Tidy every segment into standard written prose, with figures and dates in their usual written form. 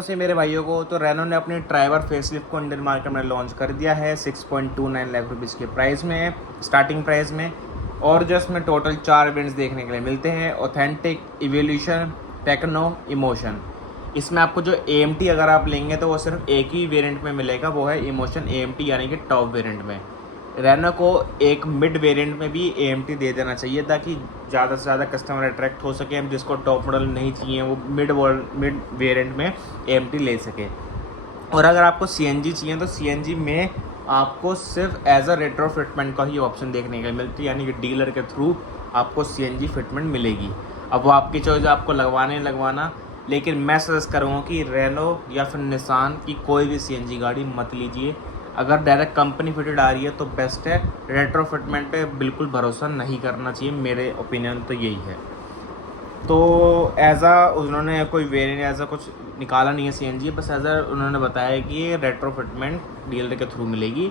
से मेरे भाइयों को तो रेनो ने अपनी ट्राइबर फेसलिफ्ट को इंडियन मार्केट में लॉन्च कर दिया है 6.29 लाख रुपीज़ के प्राइस में, स्टार्टिंग प्राइस में। और जो इसमें टोटल 4 वेरिएंट्स देखने के लिए मिलते हैं, ऑथेंटिक, इवोल्यूशन, टेक्नो, इमोशन। इसमें आपको जो AMT अगर आप लेंगे तो वो सिर्फ एक ही वेरिएंट में मिलेगा, वो है इमोशन AMT यानी कि टॉप वेरिएंट में। रेनो को एक मिड वेरिएंट में भी AMT दे देना चाहिए ताकि ज़्यादा से ज़्यादा कस्टमर अट्रैक्ट हो सके। हम जिसको टॉप मॉडल नहीं चाहिए वो मिड वेरिएंट में AMT ले सके। और अगर आपको CNG चाहिए तो CNG में आपको सिर्फ एज अ रेट्रो फिटमेंट का ही ऑप्शन देखने को मिलती है, यानी कि डीलर के थ्रू आपको CNG फिटमेंट मिलेगी। अब वो आपकी चॉइस आपको लगवाना, लेकिन मैं सजेस्ट करूँगा कि रेनो या फिर निसान की कोई भी CNG गाड़ी मत लीजिए। अगर डायरेक्ट कंपनी फिटेड आ रही है तो बेस्ट है, रेट्रो फिटमेंट पे बिल्कुल भरोसा नहीं करना चाहिए, मेरे ओपिनियन तो यही है। तो उन्होंने कोई वेरिएंट ऐसा कुछ निकाला नहीं है CNG, बस उन्होंने बताया कि ये रेट्रो फिटमेंट डीलर के थ्रू मिलेगी।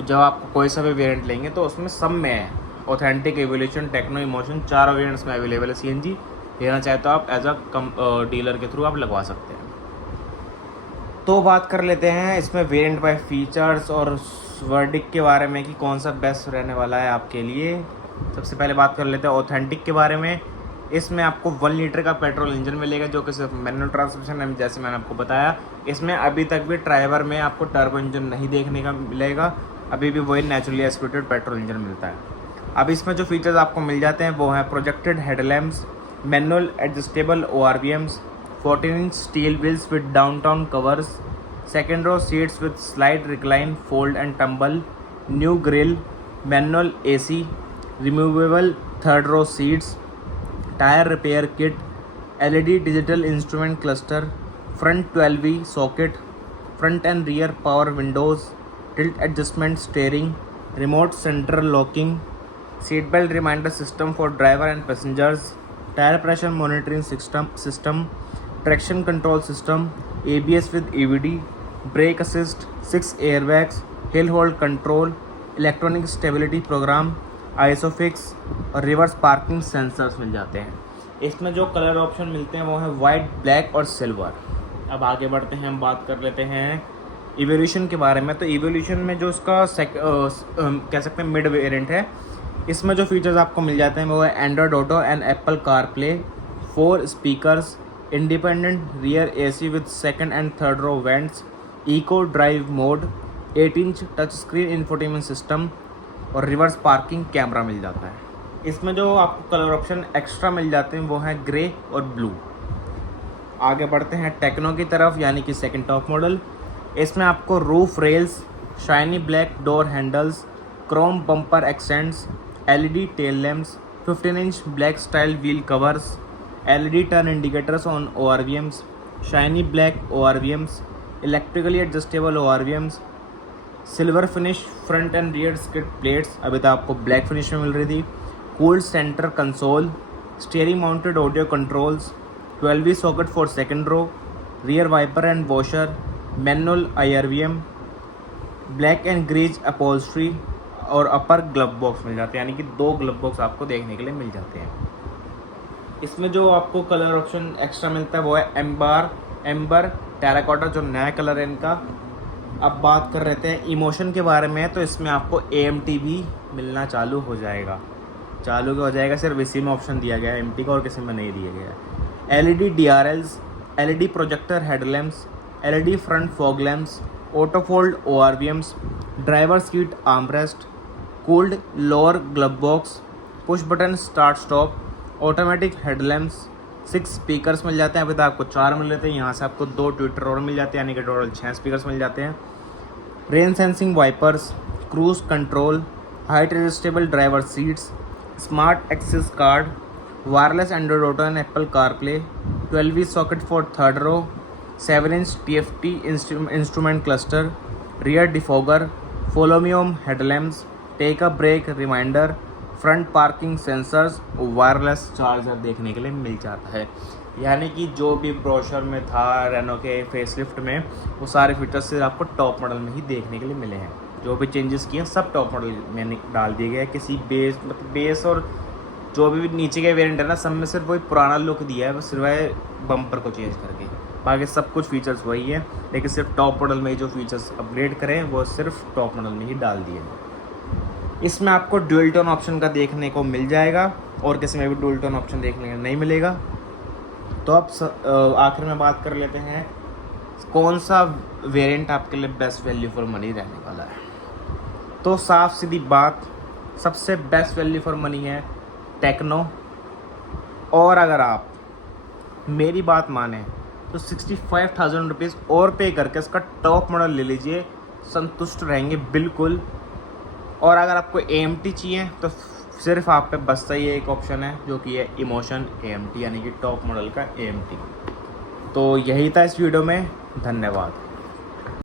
जब आप कोई सा भी वेरिएंट लेंगे तो उसमें सब में है, ऑथेंटिक, इवोल्यूशन, टेक्नो, इमोशन, चारों वेरिएंट्स में अवेलेबल है CNG। लेना चाहे तो आप डीलर के थ्रू आप लगवा सकते हैं। तो बात कर लेते हैं इसमें वेरिएंट बाय फीचर्स और वर्डिक के बारे में कि कौन सा बेस्ट रहने वाला है आपके लिए। सबसे पहले बात कर लेते हैं ऑथेंटिक के बारे में। इसमें आपको 1 लीटर का पेट्रोल इंजन मिलेगा जो कि सिर्फ मैनुअल ट्रांसमिशन है, जैसे मैंने आपको बताया। इसमें अभी तक भी ट्राइबर में आपको टर्बो इंजन नहीं देखने का मिलेगा, अभी भी वही नेचुरली एस्पिरेटेड पेट्रोल इंजन मिलता है। अब इसमें जो फीचर्स आपको मिल जाते हैं वो हैं projected headlamps, manual adjustable ORVMs, 14-inch steel wheels with downtown covers, second row seats with slide, recline, fold and tumble, new grille, manual AC, removable third row seats, tire repair kit, LED digital instrument cluster, front 12V socket, front and rear power windows, tilt adjustment steering, remote central locking, seatbelt reminder system for driver and passengers, tire pressure monitoring system, traction control system, ABS with EVD, brake assist, 6 airbags, hill hold control, electronic stability program, ISOFIX और reverse parking sensors मिल जाते हैं। इसमें जो colour option मिलते हैं वो है white, black और सिल्वर। अब आगे बढ़ते हैं, हम बात कर लेते हैं इवोल्यूशन के बारे में। तो इवोल्यूशन में जो उसका कह सकते हैं मिड वेरिएंट है, इसमें जो फीचर्स आपको मिल जाते हैं वो है Android Auto and Apple CarPlay, 4 speakers, independent rear AC with second and third row vents, eco drive mode, 8-inch touch screen infotainment system और रिवर्स पार्किंग कैमरा मिल जाता है। इसमें जो आपको कलर ऑप्शन एक्स्ट्रा मिल जाते हैं वो हैं ग्रे और ब्लू। आगे बढ़ते हैं टेक्नो की तरफ, यानी कि सेकंड टॉप मॉडल। इसमें आपको roof rails, shiny black door handles, Chrome bumper accents, LED tail lamps, 15-inch black style wheel covers, LED turn indicators on ORVMs, shiny black ORVMs, electrically adjustable ORVMs, silver finish front and rear skid plates, अभी तक आपको black finish में मिल रही थी, cooled centre console, steering mounted audio controls, 12V socket for second row, rear wiper and washer, manual IRVM, black and greige upholstery और upper glove box मिल जाते हैं, यानी कि 2 ग्लव बॉक्स आपको देखने के लिए मिल जाते हैं। इसमें जो आपको कलर ऑप्शन एक्स्ट्रा मिलता है वो है एम्बर टेराकोटा, जो नया कलर है इनका। अब बात कर रहे हैं इमोशन के बारे में, तो इसमें आपको AMT भी मिलना चालू हो जाएगा, सिर्फ इसी में ऑप्शन दिया गया है AMT का और किसी में नहीं दिया गया है। LED DRLs, LED projector headlamps, LED front fog lamps, auto fold ORVMs, driver seat armrest, cooled lower glove box, push button start stop, automatic headlamps, 6 speakers मिल जाते हैं, अभी तक आपको 4 मिल रहे थे, यहाँ से आपको 2 ट्विटर और मिल जाते हैं, यानी कि टोटल 6 स्पीकर्स मिल जाते हैं। Rain sensing wipers, cruise control, height adjustable driver seats, smart access card, wireless Android Auto and Apple CarPlay, 12V socket for third row, 7-inch TFT instrument cluster, rear defogger, follow me home headlamps, take a break reminder, front parking sensors, wireless charger देखने के लिए मिल जाता है। यानी कि जो भी brochure में था रेनो के फेसलिफ्ट में, वो सारे फीचर्स से आपको टॉप मॉडल में ही देखने के लिए मिले हैं। जो भी चेंजेस किए सब टॉप मॉडल में डाल दिए गए हैं। किसी बेस और जो भी नीचे के वेरिएंट है ना, सब में सिर्फ वही पुराना लुक दिया है, बस सिर्फ बम्पर को चेंज करके। बाकी सब कुछ फीचर्स वही है, लेकिन सिर्फ टॉप मॉडल में जो फीचर्स अपग्रेड करें वो सिर्फ टॉप मॉडल में ही डाल दिए हैं। इसमें आपको ड्यूल टोन ऑप्शन का देखने को मिल जाएगा और किसी में भी ड्यूल टोन ऑप्शन देखने को नहीं मिलेगा। तो अब आखिर में बात कर लेते हैं कौन सा वेरिएंट आपके लिए बेस्ट वैल्यू फॉर मनी रहने वाला है। तो साफ सीधी बात, सबसे बेस्ट वैल्यू फॉर मनी है टेक्नो। और अगर आप मेरी बात माने तो 65,000 रुपीज़ और पे करके इसका टॉप मॉडल ले लीजिए, संतुष्ट रहेंगे बिल्कुल। और अगर आपको AMT चाहिए तो सिर्फ आप पे बचता ही एक ऑप्शन है जो कि है इमोशन AMT, यानी कि टॉप मॉडल का AMT। तो यही था इस वीडियो में, धन्यवाद।